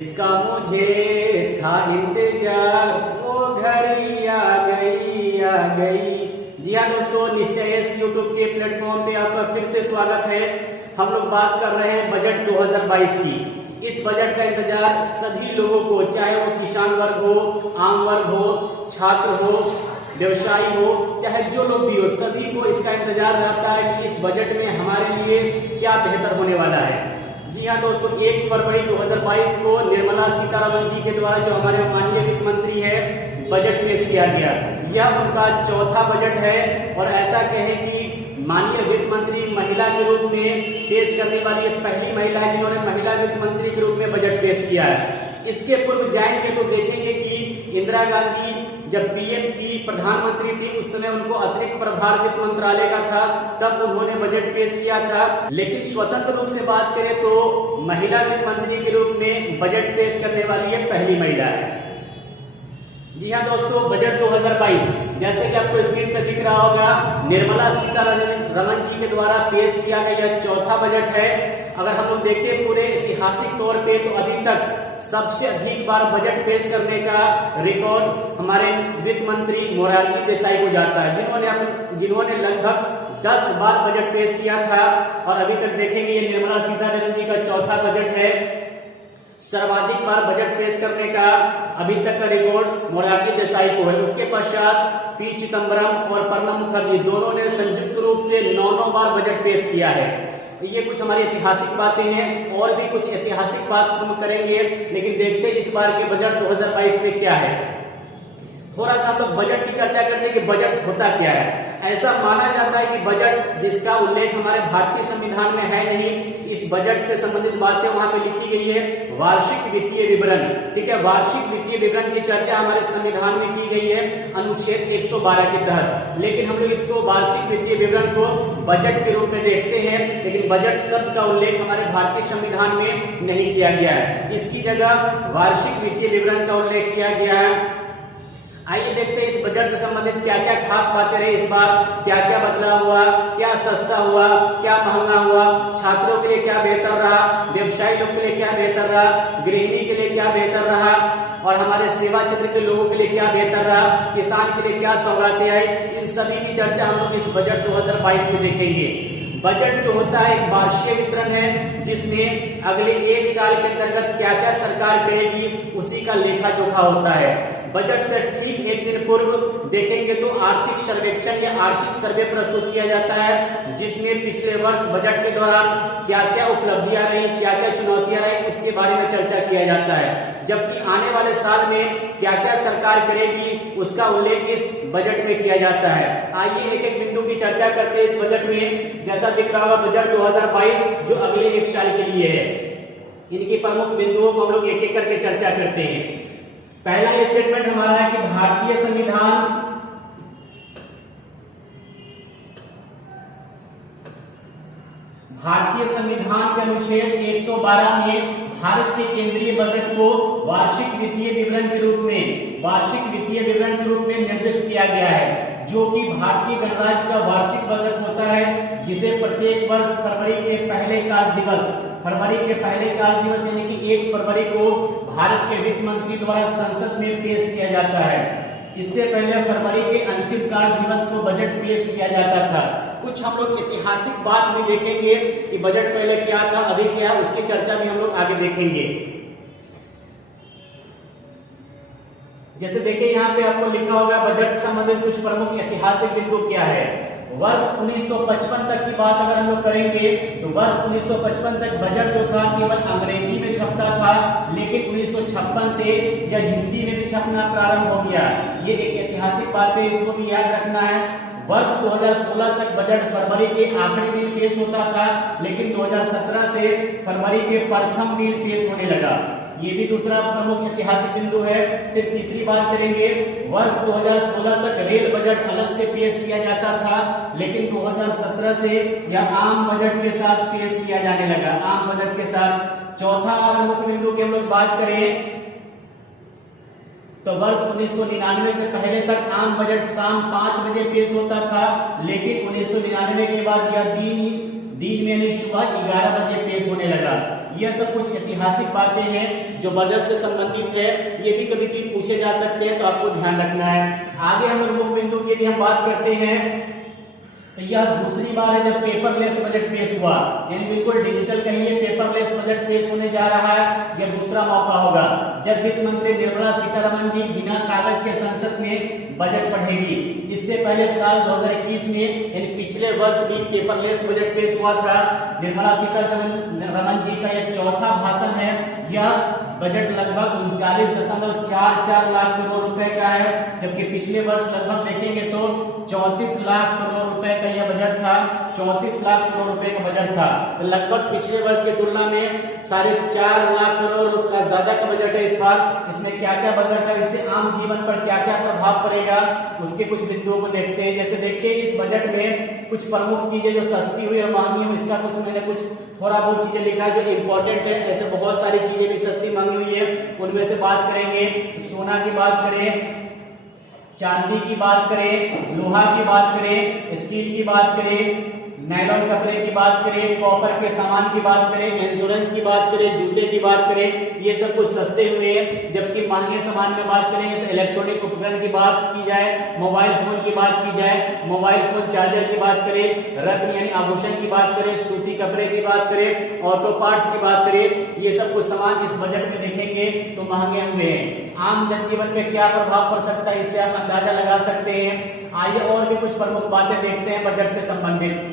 इसका मुझे था इंतजार, वो घड़ी आ गई आ गई। जी हाँ दोस्तों, निश्चय इस यूट्यूब के प्लेटफॉर्म पे आपका फिर से स्वागत है। हम लोग बात कर रहे हैं बजट 2022 की। इस बजट का इंतजार सभी लोगों को, चाहे वो किसान वर्ग हो, आम वर्ग हो, छात्र हो, व्यवसायी हो, चाहे जो लोग भी हो, सभी को इसका इंतजार रहता है कि इस बजट में हमारे लिए क्या बेहतर होने वाला है। जी हाँ दोस्तों, 1 फरवरी 2022 को निर्मला सीतारमण जी के द्वारा, जो हमारे माननीय वित्त मंत्री है, बजट पेश किया गया। यह उनका चौथा बजट है और ऐसा कहें कि माननीय वित्त मंत्री महिला के रूप में पेश करने वाली पहली महिला है जिन्होंने महिला वित्त मंत्री के रूप में बजट पेश किया है। इसके पूर्व जाएंगे तो देखेंगे कि इंदिरा गांधी जब पीएम थी, प्रधानमंत्री थी, उस समय उनको अतिरिक्त प्रभार वित्त मंत्रालय का था, तब उन्होंने बजट पेश किया था। लेकिन स्वतंत्र रूप से बात करें तो महिला वित्त मंत्री के रूप में बजट पेश करने वाली ये पहली महिला है। जी हाँ दोस्तों, बजट 2022 जैसे कि आपको स्क्रीन पर दिख रहा होगा, निर्मला सीतारमण जी के द्वारा पेश किया गया यह चौथा बजट है। अगर हम लोग देखें पूरे ऐतिहासिक तौर पे तो अभी तक सबसे अधिक बार बजट पेश करने का रिकॉर्ड हमारे वित्त मंत्री मोरारजी देसाई को जाता है, जिन्होंने लगभग 10 बार बजट पेश किया था। और अभी तक देखेंगे ये निर्मला सीतारमण जी का चौथा बजट है। सर्वाधिक बार बजट पेश करने का अभी तक का रिकॉर्ड मोरारजी देसाई को है। उसके पश्चात पी चिदम्बरम और प्रणब मुखर्जी दोनों ने संयुक्त रूप से 9 बार बजट पेश किया है। ये कुछ हमारी ऐतिहासिक बातें हैं, और भी कुछ ऐतिहासिक बात हम करेंगे, लेकिन देखते हैं इस बार के बजट 2022 में क्या है। थोड़ा सा हम लोग बजट की चर्चा करते हैं कि बजट होता क्या है। ऐसा माना जाता है कि बजट जिसका उल्लेख हमारे भारतीय संविधान में है नहीं, इस बजट से संबंधित बातें वहां पे लिखी गई है। वार्षिक वित्तीय विवरण, ठीक है, वार्षिक वित्तीय विवरण की चर्चा हमारे संविधान में की गई है अनुच्छेद 112 के तहत। लेकिन हम लोग इसको वार्षिक वित्तीय विवरण को बजट के रूप में देखते हैं, लेकिन बजट शब्द का उल्लेख हमारे भारतीय संविधान में नहीं किया गया है। इसकी जगह वार्षिक वित्तीय विवरण का उल्लेख किया गया है। आइए देखते हैं इस बजट से संबंधित क्या क्या खास बातें रही इस बार, क्या क्या बदलाव हुआ, क्या सस्ता हुआ, क्या महंगा हुआ, छात्रों के लिए क्या बेहतर रहा, व्यवसायी लोग के लिए क्या बेहतर रहा, गृहिणी के लिए क्या बेहतर रहा, और हमारे सेवा क्षेत्र के लोगों के लिए क्या बेहतर रहा, किसान के लिए क्या सौगातें आई। इन सभी की चर्चा हम लोग इस बजट 2022 में देखेंगे। बजट जो होता है एक वार्षिक वितरण है, जिसमें अगले 1 साल के अंतर्गत क्या क्या सरकार करेगी उसी का लेखा जोखा होता है। बजट से ठीक 1 दिन पूर्व देखेंगे तो आर्थिक सर्वेक्षण या आर्थिक सर्वे प्रस्तुत किया जाता है, जिसमें पिछले वर्ष बजट के दौरान क्या क्या उपलब्धियां रही, क्या क्या चुनौतियां रही, उसके बारे में चर्चा किया जाता है। जबकि आने वाले साल में क्या क्या सरकार करेगी उसका उल्लेख इस बजट में किया जाता है। आइए एक एक बिंदु की चर्चा करते हैं इस बजट में। जैसा दिख रहा होगा बजट 2022 जो अगले 1 साल के लिए है, इनके प्रमुख बिंदुओं को हम लोग एक एक करके चर्चा करते हैं। पहला स्टेटमेंट हमारा है कि भारतीय संविधान के अनुच्छेद 112 में भारत के केंद्रीय बजट को वार्षिक वित्तीय विवरण के रूप में निर्दिष्ट किया गया है, जो कि भारतीय गणराज्य का वार्षिक बजट होता है, जिसे प्रत्येक वर्ष फरवरी के पहले कार्य दिवस यानी कि 1 फरवरी को भारत के वित्त मंत्री द्वारा संसद में पेश किया जाता है। इससे पहले फरवरी के अंतिम कार्य दिवस को बजट पेश किया जाता था। कुछ हम लोग ऐतिहासिक बात भी देखेंगे कि बजट पहले क्या था, अभी क्या है, उसकी चर्चा भी हम लोग आगे देखेंगे। जैसे देखिए यहाँ पे आपको लिखा होगा बजट से संबंधित कुछ प्रमुख ऐतिहासिक बिंदु क्या है। वर्ष 1955 तक की बात अगर हम लोग करेंगे तो वर्ष 1955 तक बजट जो था केवल अंग्रेजी में छपता था, लेकिन 1956 से यह हिंदी में भी छपना प्रारंभ हो गया। ये एक ऐतिहासिक बात है, इसको भी याद रखना है। वर्ष 2016 तक बजट फरवरी के आखिरी दिन पेश होता था, लेकिन 2017 से फरवरी के प्रथम दिन पेश होने लगा। ये भी दूसरा प्रमुख ऐतिहासिक बिंदु है। फिर तीसरी बात करेंगे, वर्ष 2016 तक रेल बजट अलग से पेश किया जाता था, लेकिन 2017 से यह आम बजट के साथ पेश किया जाने लगा, आम बजट के साथ। चौथा प्रमुख बिंदु की हम लोग बात करें तो वर्ष 1999 से पहले तक आम बजट शाम 5 बजे पेश होता था, लेकिन 1999 के बाद यह दिन में यानी सुबह 11 बजे पेश होने लगा। यह सब कुछ ऐतिहासिक बातें हैं जो बजट से संबंधित है, ये भी कभी भी पूछे जा सकते हैं, तो आपको ध्यान रखना है। आगे हम प्रमुख बिंदु के लिए हम बात करते हैं, तो यह दूसरी बार है जब पेपरलेस बजट पेश हुआ, यानी बिल्कुल डिजिटल कहिए पेपरलेस बजट पेश होने जा रहा है। यह दूसरा मौका होगा जब वित्त मंत्री निर्मला सीतारमण जी बिना कागज के संसद में बजट पढ़ेगी। इससे पहले साल 2021 में यानी पिछले वर्ष भी पेपरलेस बजट पेश हुआ था। निर्मला सीतारमण जी का यह चौथा भाषण है। यह बजट लगभग 39.44 लाख करोड़ रुपए का है, जबकि पिछले वर्ष लगभग देखेंगे तो 34 लाख करोड़ रुपए का यह बजट था। 34 लाख करोड़ रुपए का बजट था, तो लगभग पिछले वर्ष की तुलना में 4.5 लाख करोड़ का ज्यादा का बजट है इस बार। इसमें क्या क्या बजट है, इससे आम जीवन पर क्या क्या प्रभाव पड़ेगा, उसके कुछ बिंदुओं को देखते हैं। जैसे देखिए इस बजट में कुछ प्रमुख चीजें जो सस्ती हुई और महंगी हुई, इसका कुछ मैंने कुछ थोड़ा बहुत चीजें लिखा है जो इम्पोर्टेंट है। ऐसे बहुत सारी चीजें भी सस्ती महंगी हुई है, उनमें से बात करेंगे। सोना की बात करें, चांदी की बात करें, लोहा की बात करें, स्टील की बात करें, नायलॉन कपड़े की बात करें, कॉपर के सामान की बात करें, इंश्योरेंस की बात करें, जूते की बात करें, ये सब कुछ सस्ते हुए हैं। जबकि महंगे सामान में बात करेंगे तो इलेक्ट्रॉनिक उपकरण की बात की जाए, मोबाइल फोन की बात की जाए, मोबाइल फोन चार्जर की बात करें, रत्न यानी आभूषण की बात करें, सूती कपड़े की बात करें, ऑटो पार्ट्स की बात करें, ये सब कुछ सामान इस बजट में देखेंगे तो महंगे हुए हैं। आम जनजीवन पे क्या प्रभाव पड़ सकता है, इससे आप अंदाजा लगा सकते हैं। आइए और भी कुछ प्रमुख बातें देखते हैं बजट से संबंधित।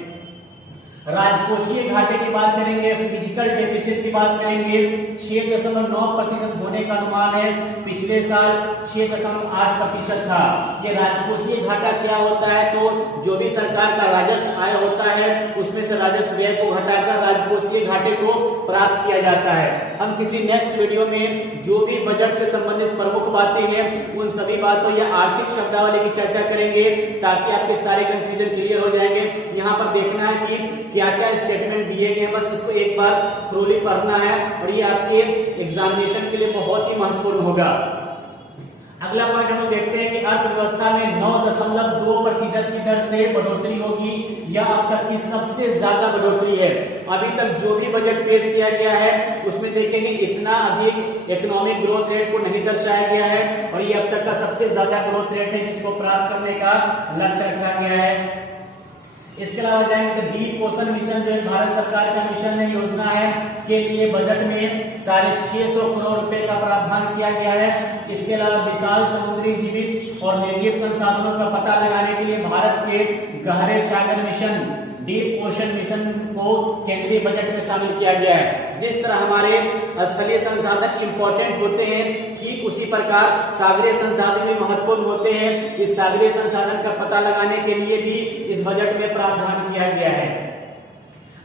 राजकोषीय घाटे की बात करेंगे, फिजिकल डेफिसिट की बात करेंगे। 6.9% होने का अनुमान है, पिछले साल 6.8% था। ये राजकोषीय घाटा क्या होता है, तो जो भी सरकार का राजस्व आय होता है उसमें से राजस्व व्यय को घटाकर राजकोषीय घाटे को प्राप्त किया जाता है। हम किसी नेक्स्ट वीडियो में जो भी बजट से संबंधित प्रमुख बातें हैं उन सभी बातों या आर्थिक शब्दावली की चर्चा करेंगे, ताकि आपके सारे कंफ्यूजन क्लियर हो जाएंगे। यहाँ पर देखना है कि क्या क्या स्टेटमेंट दिए गए, बस इसको एक बार थ्रोली पढ़ना है और ये आपके एग्जामिनेशन के लिए बहुत ही महत्वपूर्ण होगा। अगला पॉइंट हम देखते हैं कि अर्थव्यवस्था में 9.2% की दर से बढ़ोतरी होगी। यह अब तक की सबसे ज्यादा बढ़ोतरी है। अभी तक जो भी बजट पेश किया गया है उसमें देखेंगे इतना अधिक इकोनॉमिक ग्रोथ रेट को नहीं दर्शाया गया है, और ये अब तक का सबसे ज्यादा ग्रोथ रेट है जिसको प्राप्त करने का लक्ष्य रखा गया है। इसके अलावा जाएंगे तो डीप पोषण मिशन जो भारत सरकार का मिशन है, योजना है, के लिए बजट में 650 करोड़ रुपए का प्रावधान किया गया है। इसके अलावा विशाल समुद्री जीवित और निर्जीव संसाधनों का पता लगाने के लिए भारत के गहरे सागर मिशन, डीप ओशन मिशन को केंद्रीय बजट में शामिल किया गया है। जिस तरह हमारे स्थलीय संसाधन इंपॉर्टेंट होते हैं, ठीक उसी प्रकार सागरीय संसाधन भी महत्वपूर्ण होते हैं। इस सागरीय संसाधन का पता लगाने के लिए भी इस बजट में प्रावधान किया गया है।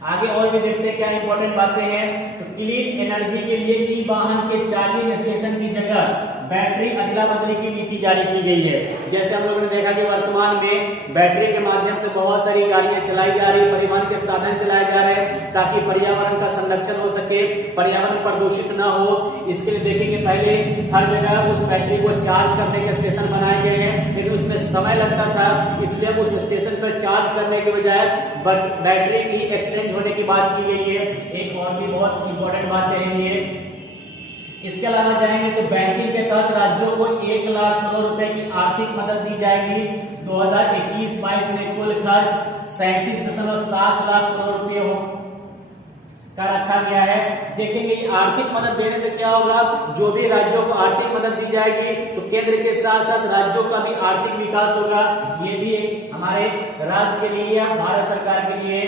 आगे और भी देखते हैं क्या इंपॉर्टेंट बातें हैं। तो क्लीन एनर्जी के लिए ई वाहन के चार्जिंग स्टेशन की जगह बैटरी अदला बदली की नीति जारी की गई है। जैसे हम लोगों ने देखा कि वर्तमान में बैटरी के माध्यम से बहुत सारी गाड़ियां चलाई जा रही, परिवहन के साधन चलाए जा रहे हैं, ताकि पर्यावरण का संरक्षण हो सके, पर्यावरण प्रदूषित ना हो। इसके लिए देखेंगे पहले हर जगह उस बैटरी को चार्ज करने के स्टेशन बनाए गए हैं, लेकिन उसमें समय लगता था, इसलिए उस स्टेशन पर चार्ज करने के बजाय बैटरी की एक्सचेंज होने की बात की गई है। एक और भी बहुत इंपॉर्टेंट बातें हैं ये। इसके अलावा जाएंगे तो बैंकिंग के तहत राज्यों को 1 लाख करोड़ रुपए की आर्थिक मदद दी जाएगी। 2021-22 में कुल खर्च 37.7 लाख करोड़ रुपए का रखा गया है। देखेंगे आर्थिक मदद देने से क्या होगा, जो भी राज्यों को आर्थिक मदद दी जाएगी तो केंद्र के साथ साथ राज्यों का भी आर्थिक विकास होगा। ये भी एक हमारे राज्य के लिए या भारत सरकार के लिए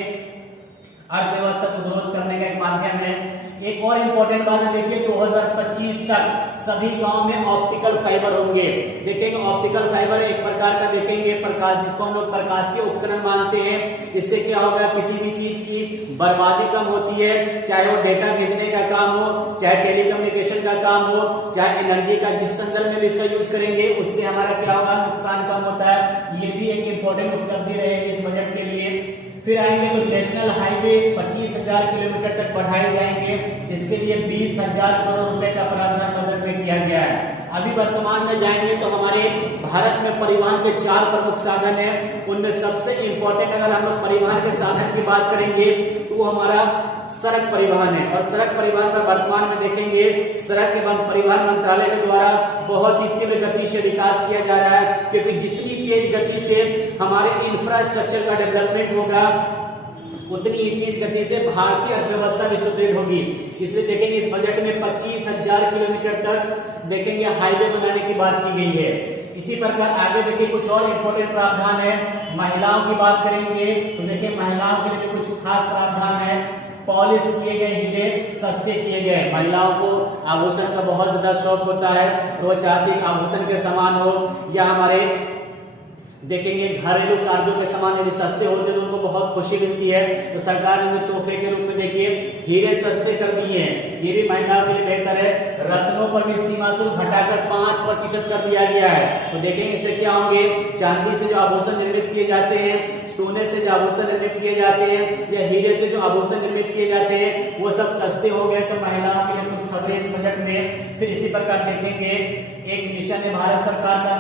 अर्थव्यवस्था को ग्रोथ करने का एक माध्यम है। एक और इम्पोर्टेंट बात है, देखिए 2025 तक सभी गांव में ऑप्टिकल फाइबर होंगे। देखेंगे ऑप्टिकल फाइबर एक प्रकार का देखेंगे प्रकाश, जिसको हम लोग प्रकाशीय उपकरण मानते हैं। इससे क्या होगा, किसी भी चीज की बर्बादी कम होती है, चाहे वो डेटा भेजने का काम हो, चाहे टेलीकम्युनिकेशन का काम हो, चाहे एनर्जी का, जिस संदर्भ में भी इसका यूज करेंगे उससे हमारा क्या होगा, नुकसान कम होता है। ये भी एक इम्पोर्टेंट उपलब्धि रहेगी इस बजट के लिए। फिर आएंगे तो नेशनल हाईवे 25,000 किलोमीटर तक बढ़ाए जाएंगे। इसके लिए 20,000 करोड़ रुपए का प्रावधान बजट में किया गया है। अभी वर्तमान में जाएंगे तो हमारे भारत में परिवहन के 4 प्रमुख साधन हैं। उनमें सबसे इंपॉर्टेंट अगर हम लोग परिवहन के साधन की बात करेंगे तो वो हमारा सड़क परिवहन है। और सड़क परिवहन पर वर्तमान में देखेंगे सड़क एवं परिवहन मंत्रालय के द्वारा बहुत ही तीव्र गति से विकास किया जा रहा है, क्योंकि जितनी तेज गति से हमारे इंफ्रास्ट्रक्चर का डेवलपमेंट होगा उतनी ही तेज गति से भारतीय अर्थव्यवस्था भी सुदृढ़ होगी। इसलिए देखेंगे इस बजट में 25,000 किलोमीटर तक देखेंगे हाईवे बनाने की बात की गई है। इसी प्रकार आगे देखिए कुछ और इम्पोर्टेंट प्रावधान है। महिलाओं की बात करेंगे तो देखिए महिलाओं के लिए कुछ खास प्रावधान है। पॉलिश किए गए हीरे सस्ते किए गए। महिलाओं को आभूषण का बहुत ज्यादा शौक होता है, वो चाहते हैं आभूषण के सामान हो या हमारे देखेंगे घरेलू कार्यों के सामान यदि सस्ते होते तो उनको बहुत खुशी मिलती है। तो सरकार ने तोहफे के रूप में देखिए हीरे सस्ते कर दिए हैं, ये भी महिलाओं के लिए बेहतर है। रत्नों पर भी सीमा शुल्क घटाकर 5% कर दिया गया है। तो देखेंगे इससे क्या होंगे, चांदी से जो आभूषण निर्मित किए जाते हैं, सोने से जो आभूषण निर्मित किए जाते हैं या हीरे से जो आभूषण निर्मित किए जाते हैं वो सब सस्ते हो गए। तो महिलाओं के लिए कुछ खबरें इस बजट में। फिर इसी प्रकार देखेंगे एक मिशन है भारत सरकार का,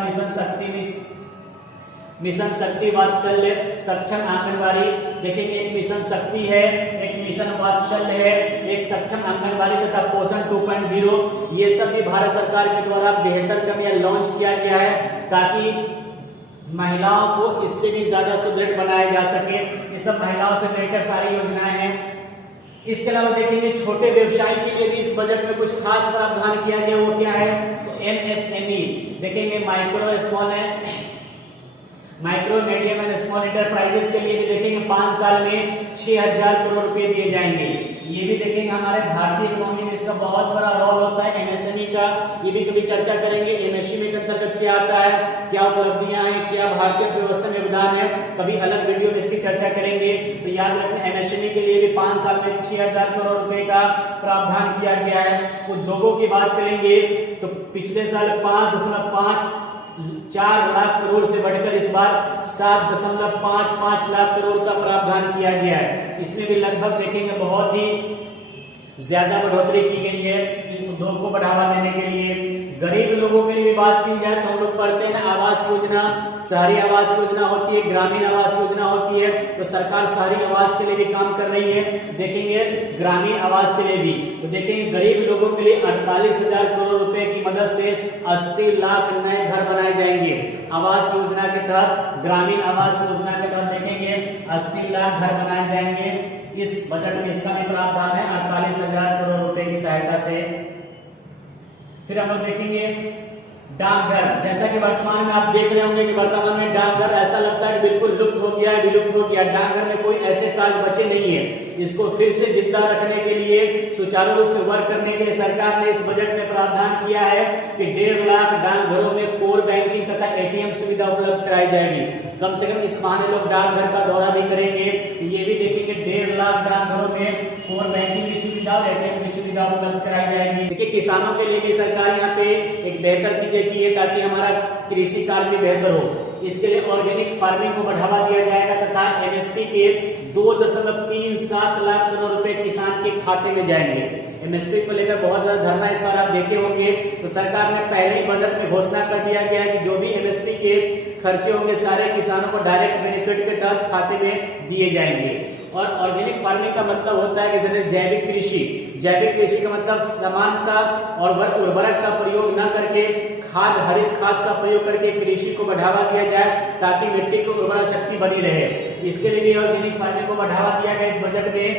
मिशन शक्ति वात्सल्य सक्षम आंगनबाड़ी। देखेंगे एक मिशन शक्ति है, एक मिशन वात्सल्य है, एक सक्षम आंगनबाड़ी तथा पोषण 2.0। ये सब भी भारत सरकार के द्वारा बेहतर कर या लॉन्च किया गया है ताकि महिलाओं को इससे भी ज्यादा सुदृढ़ बनाया जा सके। ये सब महिलाओं से रिलेटेड सारी योजनाएं हैं। इसके अलावा देखेंगे छोटे व्यवसाय के लिए भी इस बजट में कुछ खास प्रावधान किया गया। वो क्या है तो MSME देखेंगे micro medium and small enterprises के लिए भी देखेंगे 5 साल में 6,000 करोड़ रुपए दिए जाएंगे। ये भी देखेंगे हमारे भारतीय इकोनॉमी में इसका बहुत बड़ा रोल होता है MSME का। ये भी कभी चर्चा करेंगे MSME के अंतर्गत क्या आता है, क्या उपलब्धियां हैं, क्या भारतीय अर्थव्यवस्था में योगदान है, कभी अलग वीडियो में इसकी चर्चा करेंगे। तो याद रखना MSME के लिए भी 5 साल में 6,000 करोड़ रुपए का प्रावधान किया गया है। उद्योगों की बात करेंगे तो पिछले साल 5.4 लाख करोड़ से बढ़कर इस बार 7.55 लाख करोड़ का प्रावधान किया गया है। इसमें भी लगभग देखेंगे बहुत ही ज्यादा बढ़ोतरी की गई है इस उद्योग को बढ़ावा देने के लिए। गरीब लोगों के लिए बात की जाए तो हम लोग पढ़ते हैं ना आवास योजना, शहरी आवास योजना होती है, ग्रामीण आवास योजना होती है। तो सरकार शहरी आवास के लिए भी काम कर रही है, देखेंगे ग्रामीण आवास के लिए भी। तो देखेंगे गरीब लोगों के लिए 48,000 करोड़ रुपए की मदद से 80 लाख नए घर बनाए जाएंगे। आवास योजना के तहत, ग्रामीण आवास योजना के तहत देखेंगे 80 लाख घर बनाए जाएंगे। इस बजट में इसका भी प्रावधान है 48,000 करोड़ रुपए की सहायता से। फिर हम लोग देखेंगे डाकघर। जैसा कि वर्तमान में आप देख रहे होंगे कि वर्तमान में डाकघर ऐसा लगता है बिल्कुल लुप्त हो गया, विलुप्त हो गया। डाकघर में कोई ऐसे कार्य बचे नहीं है। इसको फिर से जिंदा रखने के लिए, सुचारू रूप से वर्क करने के लिए सरकार ने इस बजट में प्रावधान किया है कि 1.5 लाख डाकघरों में कोर बैंकिंग तथा ATM सुविधा उपलब्ध कराई जाएगी। कम से कम इस बहाने लोग डाकघर का दौरा भी करेंगे। ये भी देखेंगे 1.5 लाख डाकघरों में कोर बैंकिंग की सुविधा और ATM की सुविधा उपलब्ध कराई जाएगी। देखिए किसानों के लिए भी सरकार यहाँ पे एक बेहतर चीजें की है ताकि हमारा कृषि कार्य भी बेहतर हो। इसके लिए ऑर्गेनिक फार्मिंग को बढ़ावा दिया जाएगा तथा MSP के 2.37 लाख करोड़ रुपए किसान के खाते में जाएंगे। MSP को लेकर बहुत ज्यादा धरना इस बार आप देखे होंगे। तो सरकार ने पहले ही बजट में घोषणा कर दिया गया है कि जो भी MSP के खर्चे होंगे सारे किसानों को डायरेक्ट बेनिफिट के तहत खाते में दिए जाएंगे। और ऑर्गेनिक फार्मिंग का मतलब होता है कि जैविक कृषि। जैविक कृषि का मतलब समानता और उर्वरक का प्रयोग न करके हरित खाद का प्रयोग करके कृषि को बढ़ावा दिया जाए ताकि मिट्टी की उर्वरा शक्ति बनी रहे। इसके लिए भी ऑर्गेनिक फार्मिंग को बढ़ावा दिया गया इस बजट में।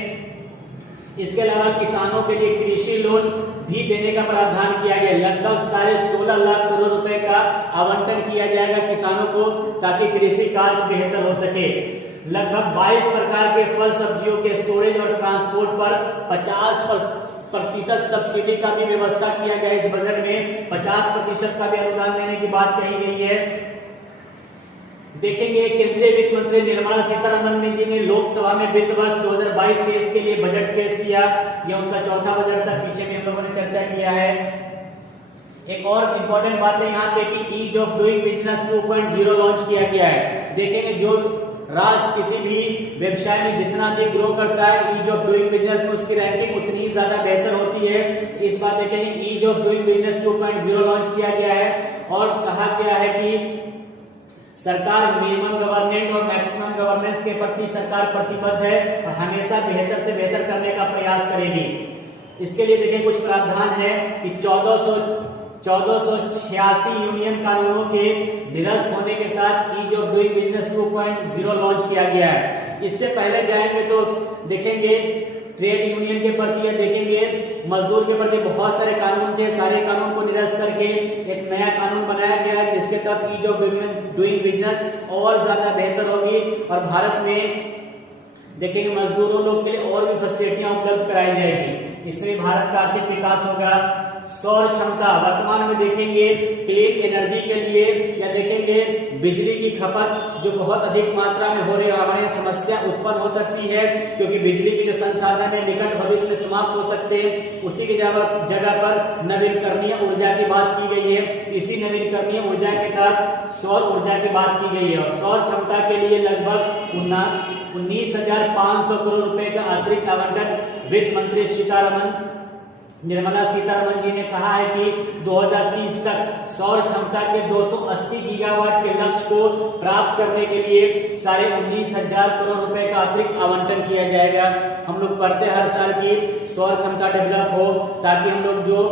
इसके अलावा किसानों के लिए कृषि लोन भी देने का प्रावधान किया गया। लगभग 16.5 लाख करोड़ रुपए का आवंटन किया जाएगा किसानों को ताकि कृषि कार्य बेहतर हो सके। लगभग 22 प्रकार के फल सब्जियों के स्टोरेज और ट्रांसपोर्ट पर 50% सब्सिडी का भी व्यवस्था किया गया। इस बजट में 50% का भी अनुदान देने की बात कही गई है। देखेंगे केंद्रीय वित्त मंत्री निर्मला सीतारमण जी ने लोकसभा में वित्त वर्ष 2022-23 के लिए बजट पेश किया। यह उनका चौथा बजट था, पीछे भी हम लोगों ने चर्चा किया है। एक और इम्पोर्टेंट बात है यहाँ पे कि ease of doing business 2.0 launch किया गया है। देखेंगे जो राष्ट्र किसी भी व्यवसाय में जितना अधिक ग्रो करता है, ईज ऑफ डूइंग बिजनेस में उसकी रैंकिंग उतनी ही ज्यादा बेहतर होती है। इस बार देखेंगे ease of doing business 2.0 launch किया गया है और कहा गया है कि सरकार मिनिमम गवर्नेंस और मैक्सिमम गवर्नेंस के प्रति सरकार प्रतिबद्ध है और हमेशा बेहतर से बेहतर करने का प्रयास करेगी। इसके लिए देखें कुछ प्रावधान है कि 1486 यूनियन कानूनों के निरस्त होने के साथ ease of doing business 2.0 launch किया गया है। इससे पहले जाएंगे तो देखेंगे ट्रेड यूनियन के प्रति या देखेंगे मजदूर के प्रति बहुत सारे कानून थे, सारे कानून को निरस्त करके एक नया कानून बनाया गया है जिसके तहत ईज ऑफ डूइंग बिजनेस और ज्यादा बेहतर होगी और भारत में देखेंगे मजदूरों लोग के लिए और भी फैसिलिटियां उपलब्ध कराई जाएगी। इससे भारत का आर्थिक विकास होगा। सौर क्षमता वर्तमान में देखेंगे क्लीन एनर्जी के लिए या देखेंगे बिजली की खपत जो बहुत अधिक मात्रा में हो रही है, हमारे समस्या उत्पन्न हो सकती है क्योंकि बिजली के जो संसाधन है निकट भविष्य में समाप्त हो सकते हैं। उसी की जगह पर नवीकरणीय ऊर्जा की बात की गई है। इसी नवीकरणीय ऊर्जा के तहत सौर ऊर्जा की बात की गई है और सौर क्षमता के लिए लगभग 19,500 करोड़ रुपए का अतिरिक्त आवंटन वित्त मंत्री निर्मला सीतारमण जी ने कहा है कि 2030 तक सौर क्षमता के 280 गीगावाट के लक्ष्य को प्राप्त करने के लिए 19,500 करोड़ रुपए का अतिरिक्त आवंटन किया जाएगा। हम लोग पढ़ते हर साल की सौर क्षमता डेवलप हो ताकि हम लोग जो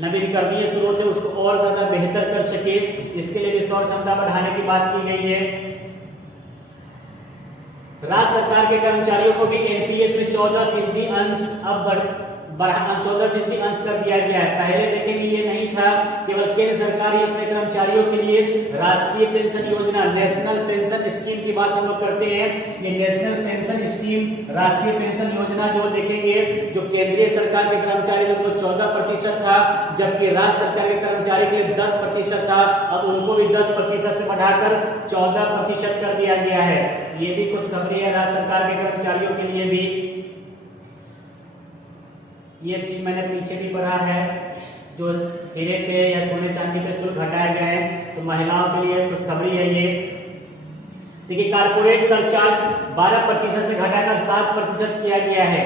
नवीकरणीय स्रोत है उसको और ज्यादा बेहतर कर सके। इसके लिए भी सौर क्षमता बढ़ाने की बात की गई है। राज्य सरकार के कर्मचारियों को भी एनपीएस में 14% अंश अब 14% अंश कर दिया गया है। पहले देखेंगे ये नहीं था, केवल केंद्र सरकार ही अपने कर्मचारियों के लिए राष्ट्रीय पेंशन योजना नेशनल पेंशन स्कीम की बात हम लोग करते हैं। ये नेशनल पेंशन स्कीम राष्ट्रीय पेंशन योजना जो देखेंगे जो केंद्रीय सरकार के कर्मचारी लोग को 14% था जबकि राज्य सरकार के कर्मचारी के लिए 10% था। अब उनको भी 10% से बढ़ाकर 14% कर दिया गया है। ये भी कुछ खबरें है राज्य सरकार के कर्मचारियों के लिए भी। ये चीज मैंने पीछे भी पढ़ा है जो हीरे पे या सोने चांदी पे शुल्क घटाए गए हैं तो महिलाओं के लिए खुशखबरी है। ये देखिए कारपोरेट सरचार्ज 12% से घटाकर 7% किया गया है।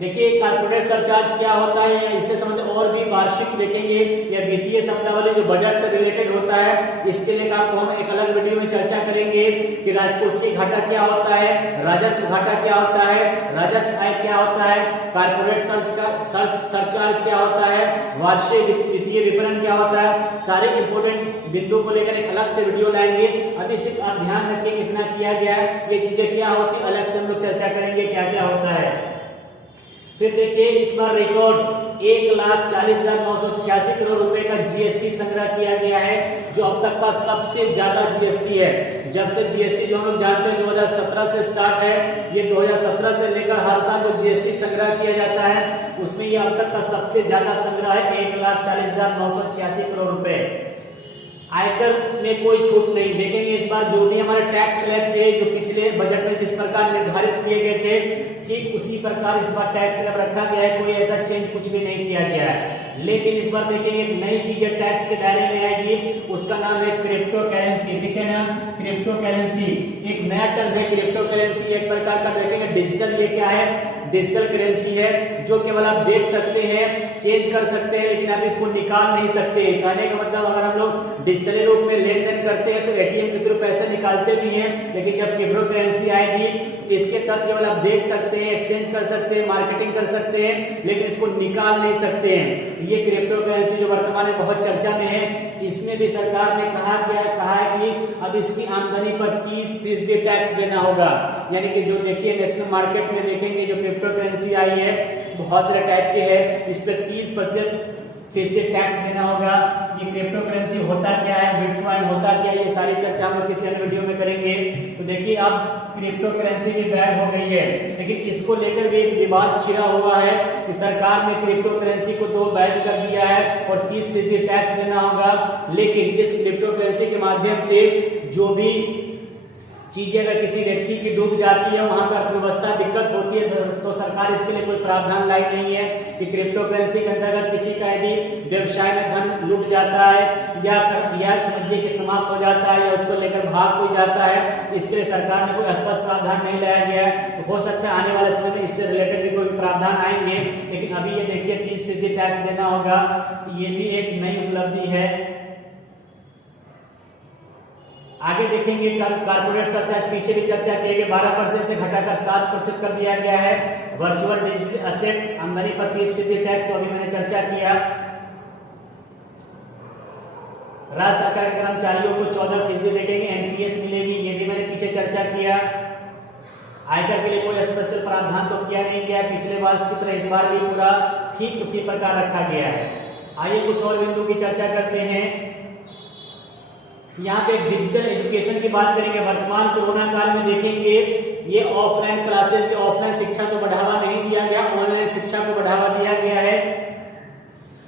देखिए कारपोरेट सरचार्ज क्या होता है इससे संबंधित और भी वार्षिक देखेंगे या वित्तीय शब्दावली जो बजट से रिलेटेड होता है। इसके लिए आपको हम एक अलग वीडियो में चर्चा करेंगे कि राजकोषीय घाटा क्या होता है, राजस्व घाटा क्या होता है, राजस्व आय क्या होता है, कारपोरेट सरचार्ज क्या होता है, वार्षिक वित्तीय विवरण क्या होता है। सारे इंपोर्टेंट बिंदु को लेकर एक अलग से वीडियो लाएंगे। अभी सिर्फ आप ध्यान रखिए कितना किया गया है, ये चीजें क्या होती है अलग से हम लोग चर्चा करेंगे क्या क्या होता है। फिर देखिए इस बार रिकॉर्ड 1,40,986 करोड़ रुपए का जीएसटी संग्रह किया गया है जो अब तक का सबसे ज्यादा जीएसटी है। जब से जीएसटी जो हम लोग जानते हैं 2017 से स्टार्ट है, ये 2017 से लेकर हर साल जो जीएसटी संग्रह किया जाता है उसमें ये अब तक का सबसे ज्यादा संग्रह है 1,40,986 करोड़ रुपए। आयकर में कोई छूट नहीं। देखेंगे इस बार जो भी हमारे टैक्स स्लैब थे जो पिछले बजट में जिस प्रकार निर्धारित किए गए थे ठीक उसी प्रकार इस बार टैक्स स्लैब रखा गया है, कोई ऐसा चेंज कुछ भी नहीं किया गया है। लेकिन इस बार देखेंगे एक नई चीज टैक्स के दायरे में आएगी, उसका नाम है क्रिप्टो करेंसी। ठीक है ना, क्रिप्टो करेंसी एक नया टर्म है। क्रिप्टो करेंसी एक प्रकार का देखेंगे डिजिटल, ये क्या है डिजिटल करेंसी है जो केवल आप देख सकते हैं, चेंज कर सकते हैं लेकिन आप इसको निकाल नहीं सकते। कहने का मतलब अगर हम लोग डिजिटली रूप में लेन देन करते हैं तो एटीएम के थ्रू पैसे निकालते भी हैं, लेकिन जब क्रिप्टो करेंसी आएगी इसके तहत केवल आप देख सकते हैं, एक्सचेंज कर सकते हैं, मार्केटिंग कर सकते हैं लेकिन इसको निकाल नहीं सकते हैं। ये क्रिप्टो करेंसी जो वर्तमान में बहुत चर्चा में है, इसमें भी सरकार ने कहा है कि अब इसकी आमदनी पर 30% टैक्स देना होगा। यानी कि जो देखिए नेशनल मार्केट में देखेंगे जो क्रिप्टो करेंसी आई है बहुत सारे टाइप के हैं, इस पर 30% टैक्स देना होगा। ये क्रिप्टो करेंसी होता क्या है, बिटकॉइन होता क्या है, ये सारी चर्चा हम लोग किसी अन्य वीडियो में करेंगे। तो देखिए अब क्रिप्टो करेंसी भी बैन हो गई है, लेकिन इसको लेकर भी एक विवाद छिड़ा हुआ है कि सरकार ने क्रिप्टो करेंसी को तो बैन कर दिया है और 30% टैक्स देना होगा, लेकिन इस क्रिप्टो करेंसी के माध्यम से जो भी चीजें अगर किसी व्यक्ति की डूब जाती है, वहां पर अर्थव्यवस्था दिक्कत होती है, तो सरकार इसके लिए कोई प्रावधान लाई नहीं है कि क्रिप्टो करेंसी के अंतर्गत किसी का यदि व्यवसाय में धन लूट जाता जाता है या समझिए कि समाप्त हो जाता है या उसको लेकर भाग कोई जाता है, इसके लिए सरकार ने कोई स्पष्ट प्रावधान नहीं लाया गया है। तो हो सकता है आने वाले समय में इससे रिलेटेड भी कोई प्रावधान आएंगे, लेकिन अभी ये देखिए 30% टैक्स देना होगा, ये भी एक नई उपलब्धि है। आगे देखेंगे कारपोरेट सरचार्ज, पीछे भी चर्चा की गई, 12% से घटाकर 7% कर दिया गया है। वर्चुअल डिजिटल असेट आमदनी पर 30% टैक्स, तो अभी मैंने चर्चा किया। राज्य सरकार के कर्मचारियों को 14% देखेंगे, एनपीएस मिलेगी, ये भी मैंने पीछे चर्चा किया। आयकर के लिए कोई स्पेशल प्रावधान तो किया नहीं गया, पिछले वर्ष की तरह इस बार भी पूरा ठीक उसी प्रकार रखा गया है। आइए कुछ और बिंदु की चर्चा करते हैं। यहाँ पे डिजिटल एजुकेशन की बात करेंगे। वर्तमान कोरोना काल में देखेंगे ये ऑफलाइन क्लासेस, ये ऑफलाइन शिक्षा को बढ़ावा नहीं दिया गया, ऑनलाइन शिक्षा को बढ़ावा दिया गया है।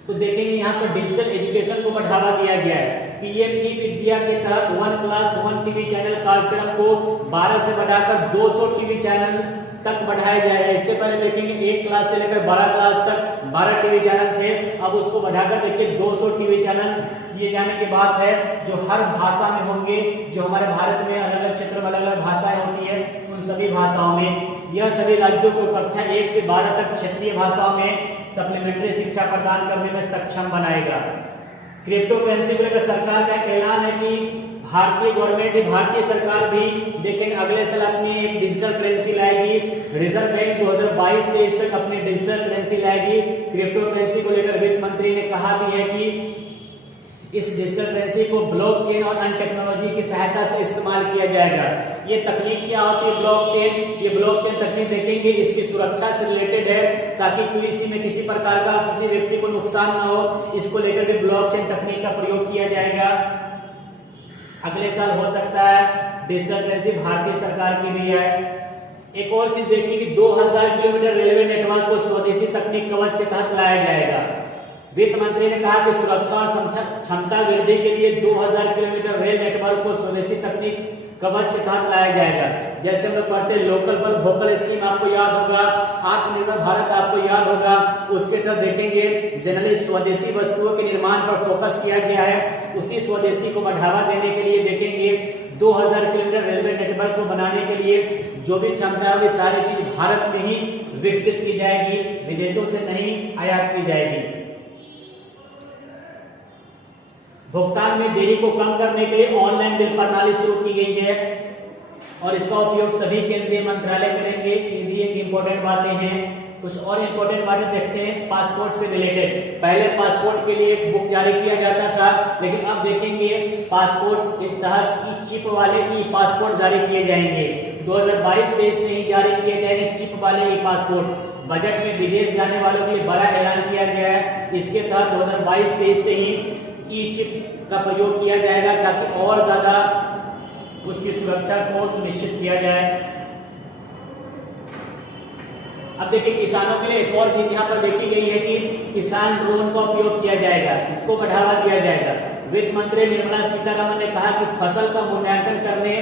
तो देखेंगे यहाँ पर डिजिटल एजुकेशन को बढ़ावा दिया गया है। पीएम ई विद्या के तहत 1 क्लास 1 टीवी चैनल कार्यक्रम को 12 से बढ़ाकर 200 टीवी चैनल तक बढ़ाया जाएगा। इससे पहले देखेंगे 1 क्लास से लेकर 12 क्लास तक 12 टीवी चैनल थे, अब उसको बढ़ाकर देखिए 200 टीवी चैनल किए जाने की बात है, जो हर भाषा में होंगे। जो हमारे भारत में अलग अलग क्षेत्र में अलग अलग भाषाएं होती है, उन सभी भाषाओं में यह सभी राज्यों को कक्षा 1 से 12 तक क्षेत्रीय भाषाओं में सप्लीमेंट्री शिक्षा प्रदान करने में सक्षम बनाएगा। क्रिप्टो करेंसी को लेकर सरकार का ऐलान है कि भारतीय गवर्नमेंट, भारतीय सरकार भी देखेंगे अगले साल अपनी एक डिजिटल करेंसी लाएगी। रिजर्व बैंक 2022-23 तक अपनी डिजिटल करेंसी लाएगी। क्रिप्टो करेंसी को लेकर वित्त मंत्री ने कहा भी है कि इस डिजिटल करेंसी को ब्लॉकचेन और अन्य टेक्नोलॉजी की सहायता से इस्तेमाल किया जाएगा। ये तकनीक क्या होती है ब्लॉकचेन? ये ब्लॉकचेन तकनीक देखेंगे इसकी सुरक्षा से रिलेटेड है, ताकि किसी में किसी प्रकार का किसी व्यक्ति को नुकसान ना हो, इसको लेकर के ब्लॉकचेन तकनीक का प्रयोग किया जाएगा। अगले साल हो सकता है डिजिटल करेंसी भारतीय सरकार की भी है। एक और चीज देखिए कि 2000 किलोमीटर रेलवे नेटवर्क को स्वदेशी तकनीक कवच के तहत लाया जाएगा। वित्त मंत्री ने कहा कि सुरक्षा और क्षमता वृद्धि के लिए 2000 किलोमीटर रेल नेटवर्क को स्वदेशी तकनीक कवच के तहत लाया जाएगा। जैसे हम लोग पढ़ते लोकल फॉर वोकल स्कीम आपको याद होगा, आत्मनिर्भर भारत आपको याद होगा, उसके तहत देखेंगे जनरली स्वदेशी वस्तुओं के निर्माण पर फोकस किया गया है। उसी स्वदेशी को बढ़ावा देने के लिए देखेंगे 2000 किलोमीटर रेलवे नेटवर्क को बनाने के लिए जो भी क्षमता है वो सारी चीज भारत में ही विकसित की जाएगी, विदेशों से नहीं आयात की जाएगी। भुगतान में देरी को कम करने के लिए ऑनलाइन बिल प्रणाली शुरू की गई है और इसका उपयोग सभी केंद्रीय मंत्रालय करेंगे। ये भी एक इंपॉर्टेंट बातें हैं। कुछ और इंपॉर्टेंट बातें देखते हैं पासपोर्ट से रिलेटेड। पहले पासपोर्ट के लिए एक बुक जारी किया जाता था, लेकिन अब देखेंगे पासपोर्ट के तहत ई चिप वाले ई पासपोर्ट जारी किए जाएंगे। 2022-23 से ही जारी किए जाएंगे चिप वाले ई पासपोर्ट। बजट में विदेश जाने वालों के लिए बड़ा ऐलान किया गया है। इसके तहत 2022-23 से ही ई चिप का प्रयोग किया जाएगा, ताकि और ज्यादा उसकी सुरक्षा को सुनिश्चित किया जाए। अब देखिए किसानों के लिए एक और चीज यहाँ पर देखी गई है कि किसान ड्रोन का उपयोग किया जाएगा, इसको बढ़ावा दिया जाएगा। वित्त मंत्री निर्मला सीतारमण ने कहा कि फसल का मूल्यांकन करने,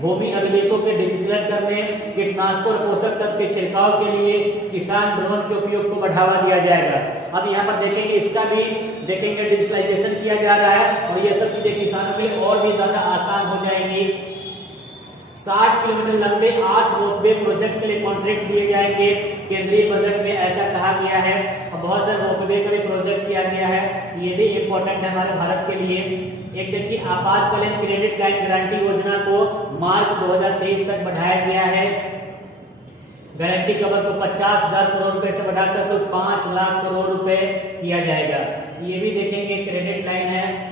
भूमि अभिलेखों के डिजिटल करने, कीटनाशकों और पोषक तत्व के छिड़काव के लिए किसान ड्रोन के उपयोग को बढ़ावा दिया जाएगा। अब यहाँ पर देखेंगे इसका भी देखेंगे डिजिटलाइजेशन किया जा रहा है और ये सब चीजें किसानों के लिए और भी ज्यादा आसान हो जाएंगी। 60 किलोमीटर लंबे 8 रोपवे प्रोजेक्ट के लिए कॉन्ट्रैक्ट दिए जाएंगे। केंद्रीय बजट में ऐसा कहा गया है और बहुत सारे रोपवे का भी प्रोजेक्ट किया गया है। ये भी इम्पोर्टेंट है हमारे भारत के लिए। एक देखिए आपातकालीन क्रेडिट लाइन गारंटी योजना को मार्च 2023 तक बढ़ाया गया है। गारंटी कवर को 50,000 करोड़ रुपए से बढ़ाकर कुल 5 लाख करोड़ रुपए किया जाएगा। ये भी देखेंगे क्रेडिट लाइन है।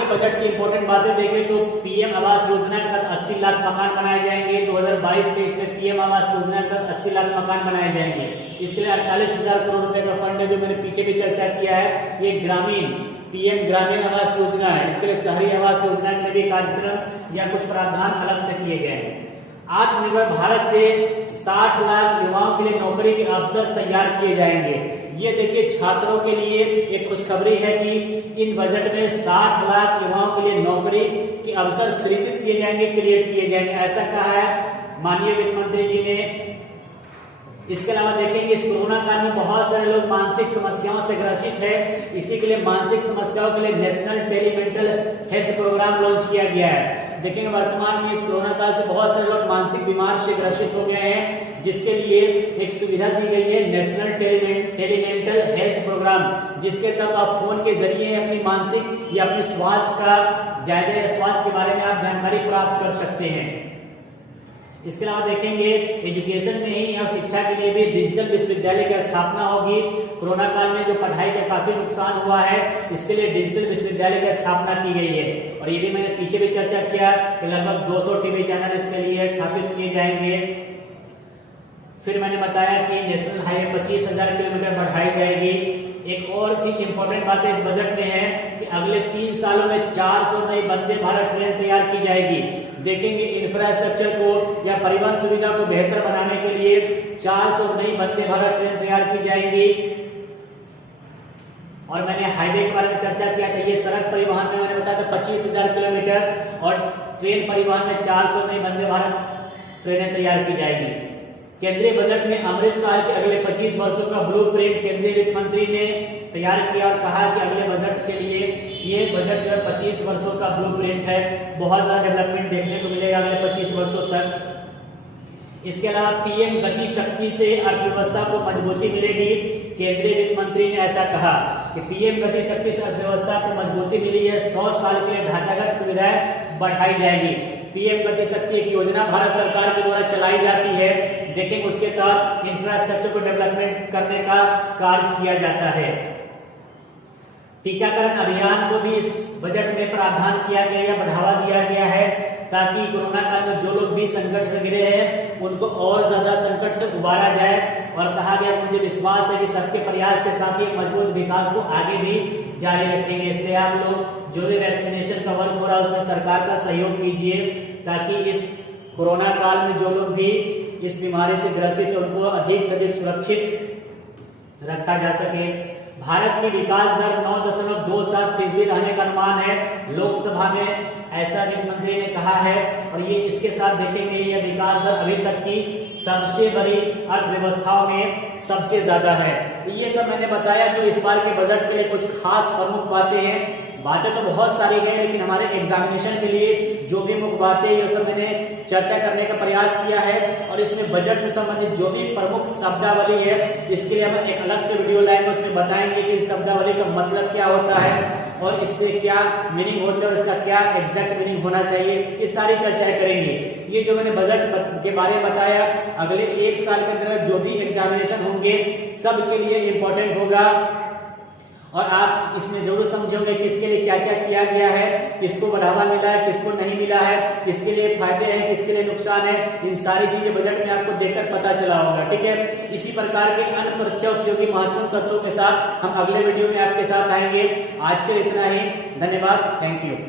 बजट की इंपॉर्टेंट बातें देखें तो पीएम आवास योजना के तहत 80 लाख मकान बनाए जाएंगे। 2022-23 में पीएम आवास योजना के तहत 80 लाख मकान बनाए जाएंगे। इसके लिए 48,000 करोड़ रुपए का फंड है, जो मैंने पीछे भी चर्चा किया है। ये ग्रामीण पीएम ग्रामीण आवास योजना है। इसके लिए शहरी आवास योजना के लिए भी कार्यक्रम या कुछ प्रावधान अलग से किए गए हैं। आत्मनिर्भर भारत से 60 लाख युवाओं के लिए नौकरी के अवसर तैयार किए जाएंगे। ये देखिए छात्रों के लिए एक खुशखबरी है कि इन बजट में 60 लाख युवाओं के लिए नौकरी के अवसर सृजित किए जाएंगे, क्रिएट किए जाएंगे, ऐसा कहा है माननीय वित्त मंत्री जी ने। इसके अलावा देखेंगे इस कोरोना काल में बहुत सारे लोग मानसिक समस्याओं से ग्रसित है। इसी के लिए मानसिक समस्याओं के लिए नेशनल टेलीमेंटल हेल्थ प्रोग्राम लॉन्च किया गया है। देखेंगे वर्तमान में इस कोरोना काल से बहुत सारे लोग मानसिक बीमार से ग्रसित हो गए हैं, जिसके लिए एक सुविधा दी गई है नेशनल टेलीमेंटल हेल्थ प्रोग्राम, जिसके तहत आप फोन के जरिए अपनी मानसिक या अपने स्वास्थ्य का जायजा या स्वास्थ्य के बारे में आप जानकारी प्राप्त कर सकते हैं। इसके अलावा देखेंगे एजुकेशन में ही और शिक्षा के लिए भी डिजिटल विश्वविद्यालय की स्थापना होगी। कोरोना काल में जो पढ़ाई का काफी नुकसान हुआ है, इसके लिए डिजिटल विश्वविद्यालय की स्थापना की गई है। और ये भी मैंने पीछे भी चर्चा किया कि लगभग 200 टीवी चैनल इसके लिए स्थापित किए जाएंगे। फिर मैंने बताया कि नेशनल हाईवे 25,000 किलोमीटर बढ़ाई जाएगी। एक और चीज इंपॉर्टेंट बात इस बजट में है कि अगले 3 सालों में 400 नई वंदे भारत ट्रेन तैयार की जाएगी। देखेंगे इंफ्रास्ट्रक्चर को या परिवहन सुविधा को बेहतर बनाने के लिए 400 नई वंदे भारत ट्रेन तैयार की जाएंगी। और मैंने हाईवे के बारे में चर्चा किया था। ये सड़क परिवहन में मैंने बताया था 25,000 किलोमीटर और ट्रेन परिवहन में 400 नई वंदे भारत ट्रेनें तैयार की जाएगी। केंद्रीय बजट में अमृतकाल के अगले 25 वर्षों का ब्लूप्रिंट केंद्रीय वित्त मंत्री ने तैयार किया और कहा कि अगले बजट के लिए ये बजट जो 25 वर्षों का ब्लूप्रिंट है, बहुत ज्यादा डेवलपमेंट देखने को मिलेगा अगले 25 वर्षों तक। इसके अलावा पीएम गति शक्ति से अर्थव्यवस्था को मजबूती मिलेगी। केंद्रीय वित्त मंत्री ने ऐसा कहा कि पीएम गति शक्ति से अर्थव्यवस्था को मजबूती मिली है। 100 साल के लिए ढांचागत सुविधाएं बढ़ाई जाएगी। पीएम गति शक्ति एक योजना भारत सरकार के द्वारा चलाई जाती है। देखेंगे उसके तहत इंफ्रास्ट्रक्चर को डेवलपमेंट करने का कार्य किया जाता है। टीकाकरण अभियान को भी इस बजट में प्रावधान किया गया या बढ़ावा दिया गया है, ताकि कोरोना काल में जो लोग भी संकट से घिरे हैं उनको और ज्यादा संकट से उबारा जाए। और कहा गया मुझे विश्वास है कि सबके प्रयास के साथ ही मजबूत विकास को आगे भी जारी रखेंगे। इसलिए आप लोग जो भी वैक्सीनेशन का वर्क हो रहा है उसमें सरकार का सहयोग कीजिए, ताकि इस कोरोना काल में जो लोग भी इस बीमारी से ग्रसित है उनको अधिक से अधिक सुरक्षित रखा जा सके। भारत की विकास दर 9.27% रहने का अनुमान है, लोकसभा में ऐसा वित्त मंत्री ने कहा है। और ये इसके साथ देखेंगे यह विकास दर अभी तक की सबसे बड़ी अर्थव्यवस्थाओं में सबसे ज्यादा है। तो ये सब मैंने बताया जो इस बार के बजट के लिए कुछ खास प्रमुख बातें हैं। बातें तो बहुत सारी हैं, लेकिन हमारे एग्जामिनेशन के लिए जो भी मुख्य बातें ये सब मैंने चर्चा करने का प्रयास किया है। और इसमें बजट से संबंधित जो भी प्रमुख शब्दावली है, इसके लिए हम एक अलग से वीडियो लाएंगे, उसमें बताएंगे कि इस शब्दावली का मतलब क्या होता है और इससे क्या मीनिंग होता है और इसका क्या एग्जैक्ट मीनिंग होना चाहिए, ये सारी चर्चाएं करेंगे। ये जो मैंने बजट के बारे में बताया, अगले 1 साल के अंदर जो भी एग्जामिनेशन होंगे सबके लिए इम्पोर्टेंट होगा। और आप इसमें जरूर समझोगे किसके लिए क्या क्या किया गया है, किसको बढ़ावा मिला है, किसको नहीं मिला है, किसके लिए फायदे हैं, किसके लिए नुकसान है। इन सारी चीजें बजट में आपको देखकर पता चला होगा। ठीक है, इसी प्रकार के अन्य परीक्षा उपयोगी महत्वपूर्ण तत्वों के साथ हम अगले वीडियो में आपके साथ आएंगे। आज के इतना ही, धन्यवाद, थैंक यू।